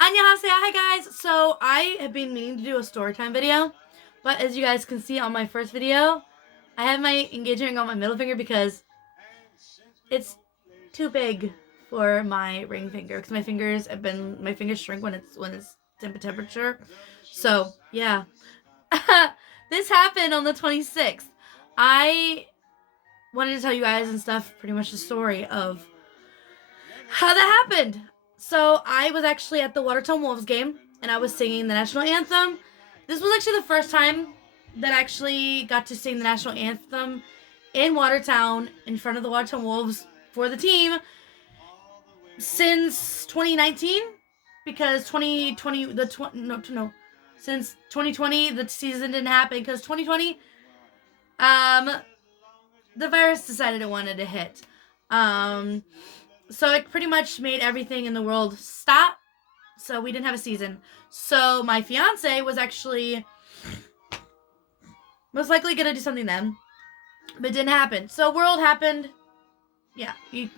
Annyeonghaseyo, hi guys! So I have been meaning to do a storytime video, but as you guys can see on my first video, I have my engagement ring on my middle finger because it's too big for my ring finger because my fingers shrink when it's temperature. So yeah, this happened on the 26th. I wanted to tell you guys and stuff pretty much the story of how that happened. So I was actually at the Watertown Wolves game and I was singing the national anthem. This was actually the first time that I actually got to sing the national anthem in Watertown in front of the Watertown Wolves for the team since 2019, because 2020 since 2020 the season didn't happen because 2020 the virus decided it wanted to hit. So it pretty much made everything in the world stop. So we didn't have a season. So my fiance was actually most likely gonna do something then, but it didn't happen. So world happened. Yeah,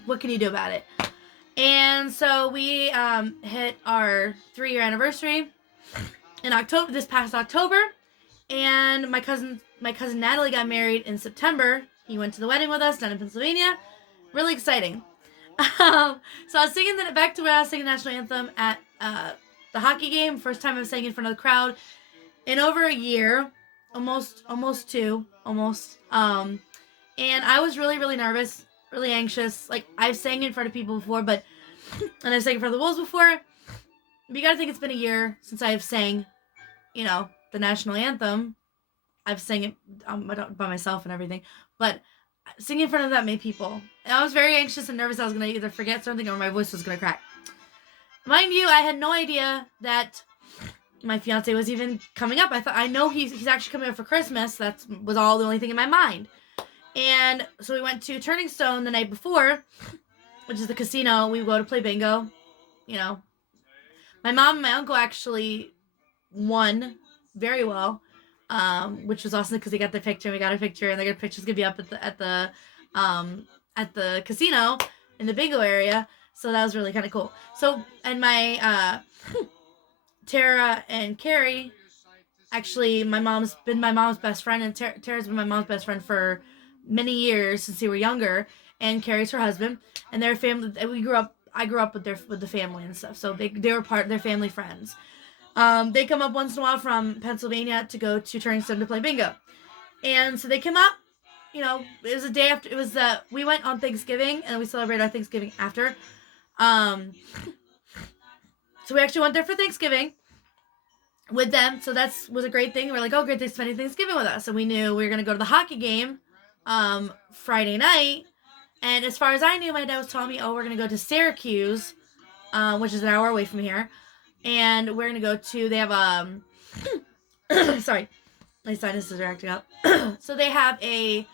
what can you do about it? And so we hit our 3-year anniversary in October, this past October, and my cousin Natalie got married in September. He went to the wedding with us down in Pennsylvania. Really exciting. So I was singing back to where I was singing the national anthem at the hockey game. First time I was singing in front of the crowd in over a year, almost two. And I was really nervous, really anxious. Like, I've sang in front of people before, and I've sang in front of the Wolves before. But you gotta think it's been a year since I've sang, the national anthem. I've sang it by myself and everything, but singing in front of that many people, and I was very anxious and nervous. I was gonna either forget something or my voice was gonna crack. Mind you, I had no idea that my fiance was even coming up. I know he's actually coming up for Christmas. That was all the only thing in my mind. And so we went to Turning Stone the night before, which is the casino. We go to play bingo. My mom and my uncle actually won very well, which was awesome because they got the picture. We got a picture, and the picture's gonna be up at the casino in the bingo area. So that was really kind of cool. So, and my Tara and Carrie, actually, my mom's been my mom's best friend, and Tara's been my mom's best friend for many years since they were younger. And Carrie's her husband, and their family. I grew up with the family and stuff. So they were their family friends. They come up once in a while from Pennsylvania to go to Turning Stone to play bingo. And so they came up, it was a day after, we went on Thanksgiving, and we celebrated our Thanksgiving after. So we actually went there for Thanksgiving with them. So that was a great thing. We're like, oh, great, they're spending Thanksgiving with us. And we knew we were going to go to the hockey game Friday night. And as far as I knew, my dad was telling me, oh, we're going to go to Syracuse, which is an hour away from here. And we're going to go to, they have, sorry, my sinuses are acting up. So they have a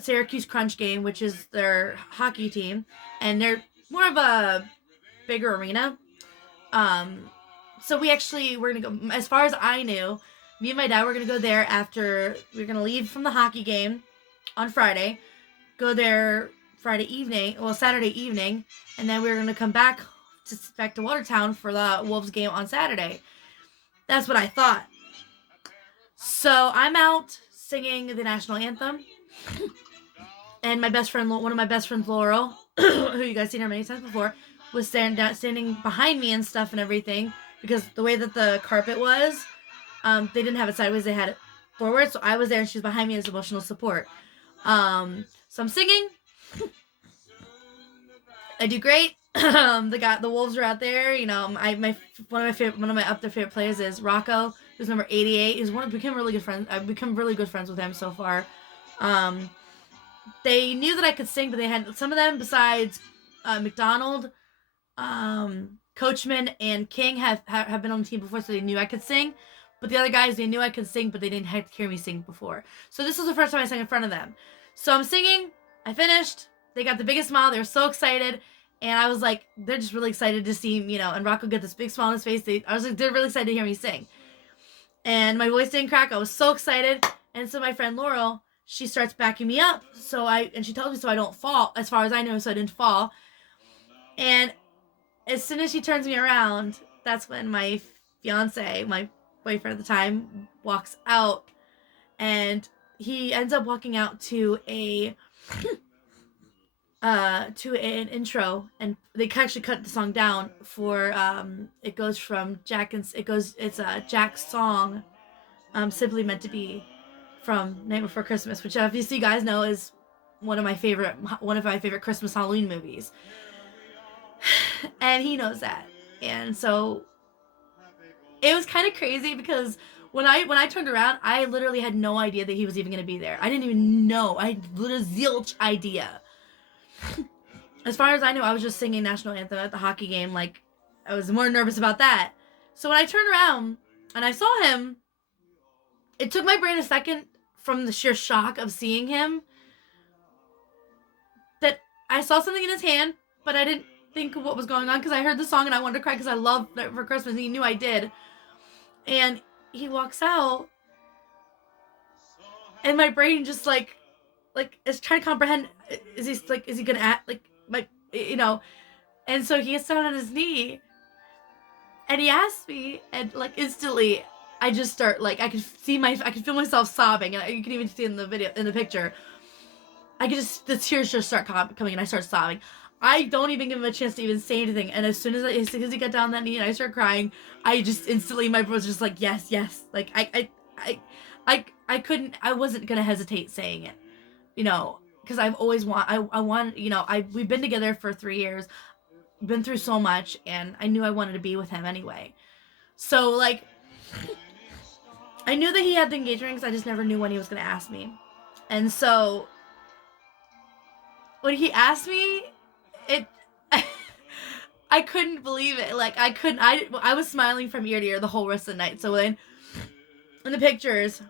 Syracuse Crunch game, which is their hockey team. And they're more of a bigger arena. So we're going to go, as far as I knew, me and my dad were going to go there after, we were going to leave from the hockey game on Friday, go there Saturday evening, and then we were going to come back to Watertown for the Wolves game on Saturday. That's what I thought. So I'm out singing the national anthem, and one of my best friends, Laurel, who you guys seen her many times before, was standing behind me and stuff and everything, because the way that the carpet was, they didn't have it sideways, they had it forward, so I was there and she was behind me as emotional support. So I'm singing. I do great. The Wolves are out there. One of my up there favorite players is Rocco, who's number 88. He's become really good friends. I've become really good friends with him so far. They knew that I could sing, but they had some of them besides McDonald, Coachman, and King have been on the team before, so they knew I could sing. But the other guys, they knew I could sing, but they didn't have to hear me sing before. So this was the first time I sang in front of them. So I'm singing. I finished. They got the biggest smile. They were so excited. And I was like, they're just really excited to see me, and Rocco get this big smile on his face. They're really excited to hear me sing. And my voice didn't crack. I was so excited. And so my friend Laurel, she starts backing me up. And she tells me so I don't fall, as far as I know, so I didn't fall. And as soon as she turns me around, that's when my fiance, my boyfriend at the time, walks out, and he ends up walking out to an intro, and they actually cut the song down for it goes from it's Jack's song, Simply Meant to Be, from Night Before Christmas, which obviously you guys know is one of my favorite Christmas Halloween movies. And he knows that. And so it was kind of crazy because when I turned around, I literally had no idea that he was even going to be there. I didn't even know. I had literally zilch idea. As far as I knew, I was just singing national anthem at the hockey game. Like, I was more nervous about that. So when I turned around and I saw him, it took my brain a second from the sheer shock of seeing him that I saw something in his hand, but I didn't think of what was going on because I heard the song and I wanted to cry because I love Night for Christmas and he knew I did. And he walks out and my brain just like is trying to comprehend, is he gonna act like my, and so he gets down on his knee and he asks me, and like instantly I just start, like, I could feel myself sobbing, and you can even see in the picture, the tears just start coming and I start sobbing. I don't even give him a chance to even say anything, and as soon as he got down on that knee and I start crying, I just instantly, my was just like, yes, like I couldn't, I wasn't gonna hesitate saying it, because I've always we've been together for 3 years, been through so much, and I knew I wanted to be with him anyway. So, like, I knew that he had the engagement because I just never knew when he was going to ask me. And so, when he asked me, I couldn't believe it. Like, I was smiling from ear to ear the whole rest of the night. So then, in the pictures,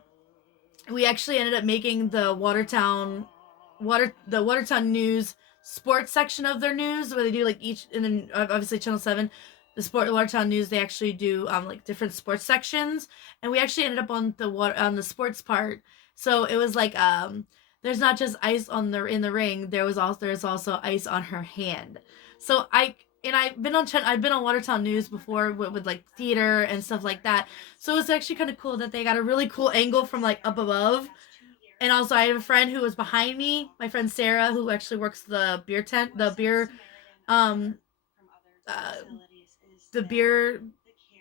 we actually ended up making the Watertown News sports section of their news, where they do like each, and then obviously Channel 7, the Watertown News, they actually do like different sports sections, and we actually ended up on the sports part. So it was like there's not just ice in the ring, there's also ice on her hand. So I've been on Watertown News before with like theater and stuff like that. So it was actually kind of cool that they got a really cool angle from like up above. And also, I have a friend who was behind me, my friend Sarah, who actually works the beer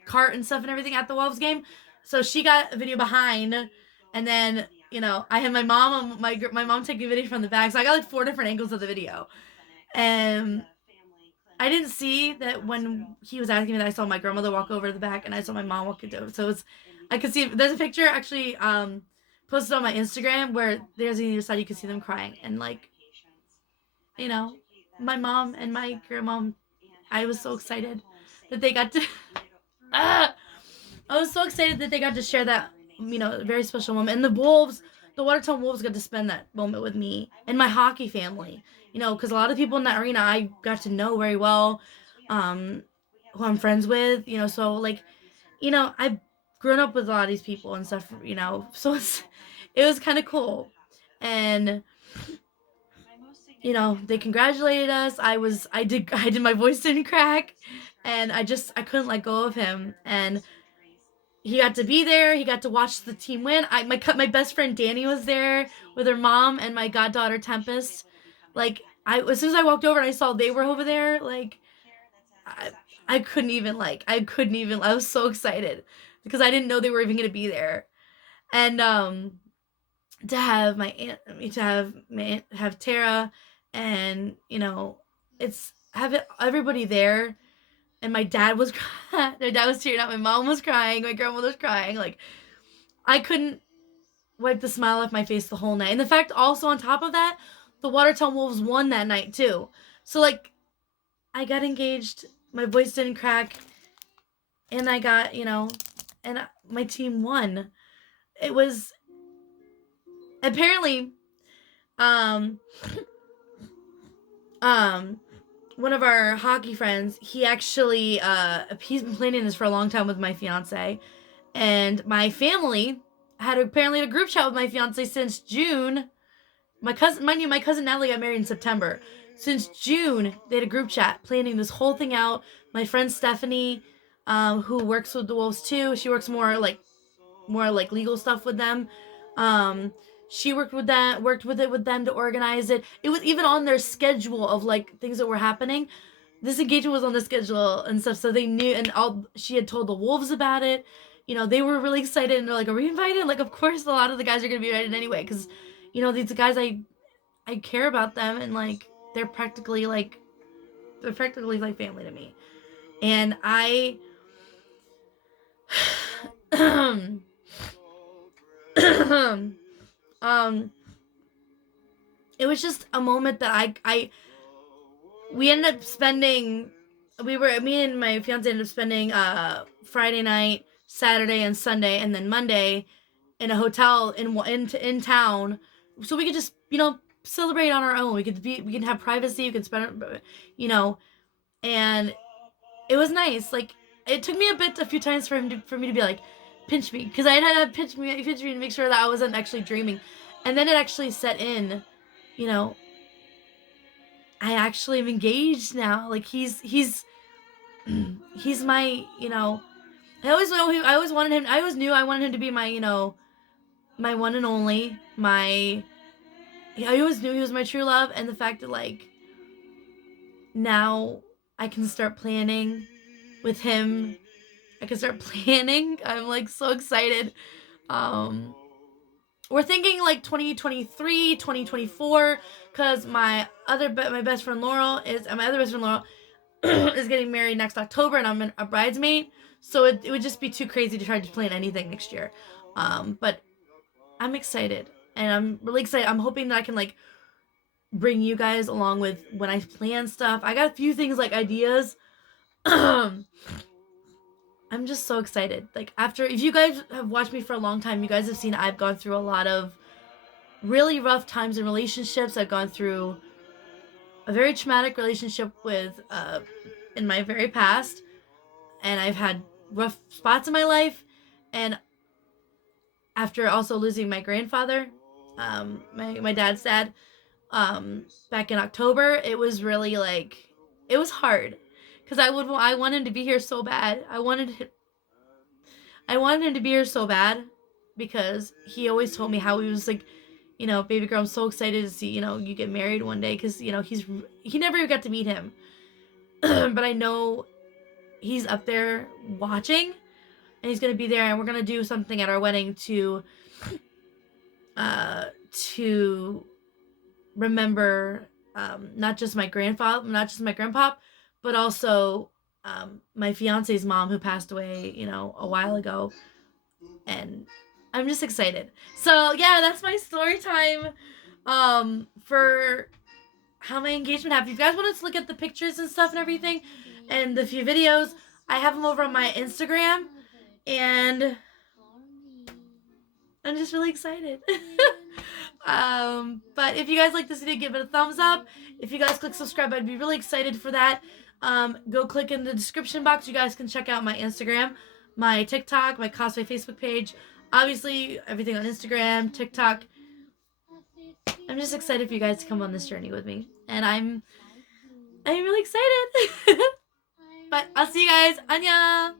cart and stuff and everything at the Wolves game. So she got a video behind, and then I had my mom taking a video from the back. So I got like 4 different angles of the video, and I didn't see that when he was asking me that. I saw my grandmother walk over to the back, and I saw my mom walk into it. So I could see. There's a picture actually posted on my Instagram where there's on either side you can see them crying, and like, my mom and my grandma, I was so excited that they got to I was so excited that they got to share that very special moment. And the Watertown Wolves got to spend that moment with me and my hockey family, because a lot of people in that arena I got to know very well, who I'm friends with, so like, I've grown up with a lot of these people and stuff, so it was kind of cool. And they congratulated us. I did my voice didn't crack, and I couldn't let go of him. And he got to be there. He got to watch the team win. My best friend Danny was there with her mom and my goddaughter Tempest. Like, as soon as I walked over and I saw they were over there, like, I couldn't even, I was so excited because I didn't know they were even going to be there. And to have have Tara, and everybody there. And my dad was tearing up, my mom was crying, my grandmother was crying. Like, I couldn't wipe the smile off my face the whole night. And the fact also, on top of that, the Watertown Wolves won that night too. So like, I got engaged, my voice didn't crack, and I got, and my team won. It was apparently one of our hockey friends, he actually he's been planning this for a long time with my fiance, and my family had apparently a group chat with my fiance since June. My cousin Natalie got married in September. Since June, they had a group chat planning this whole thing out. My friend Stephanie, who works with the wolves too, she works more like legal stuff with them. Um, she worked with it with them to organize it. It was even on their schedule of like things that were happening. This engagement was on the schedule and stuff, so they knew. And all she had told the wolves about it. You know, they were really excited and they're like, "Are we invited?" Like, of course, a lot of the guys are gonna be invited anyway, because you know these guys, I care about them, and like they're practically like family to me, and I. um it was just a moment that I we ended up spending me and my fiance ended up spending Friday night, Saturday and Sunday, and then Monday in a hotel in town, so we could just, you know, celebrate on our own. We could have privacy, we could spend, you know, and it was nice. Like, it took me a few times for me to be like, pinch me, because I had to pinch me to make sure that I wasn't actually dreaming, and then it actually set in. You know, I actually am engaged now. Like, he's my, you know. I always wanted him. I always knew I wanted him to be my, you know, my one and only. I always knew he was my true love, and the fact that like now I can start planning with him. I can start planning. I'm like so excited. Um, we're thinking like 2023, 2024, because my best friend Laurel is getting married next October, and I'm a bridesmaid. So it would just be too crazy to try to plan anything next year. But I'm excited, and I'm really excited. I'm hoping that I can like bring you guys along with when I plan stuff. I got a few things like ideas. I'm just so excited. Like, after, if you guys have watched me for a long time, you guys have seen I've gone through a lot of really rough times in relationships. I've gone through a very traumatic relationship with in my very past, and I've had rough spots in my life. And after also losing my grandfather, my dad's dad, back in October, it was really like, it was hard, because I wanted him to be here so bad. I wanted him to be here so bad, because he always told me how he was like, you know, baby girl, I'm so excited to see, you know, you get married one day, because you know he never got to meet him, but I know he's up there watching, and he's gonna be there, and we're gonna do something at our wedding to remember, not just my grandpa, but also my fiance's mom, who passed away, you know, a while ago, and I'm just excited. So yeah, that's my story time for how my engagement happened. If you guys want to look at the pictures and stuff and everything, and the few videos, I have them over on my Instagram, and I'm just really excited. But if you guys like this video, give it a thumbs up. If you guys click subscribe, I'd be really excited for that. Go click in the description box. You guys can check out my Instagram, my TikTok, my cosplay Facebook page. Obviously, everything on Instagram, TikTok. I'm just excited for you guys to come on this journey with me, and I'm really excited. But I'll see you guys. Annyeong!